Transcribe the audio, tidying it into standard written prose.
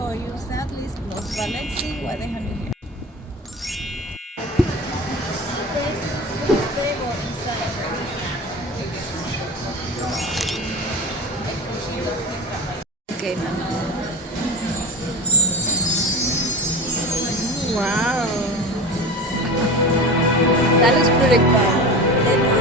show you sadly it's closed, but let's see what they have in here. This table inside. Okay, now. Wow. That looks pretty fun. Let's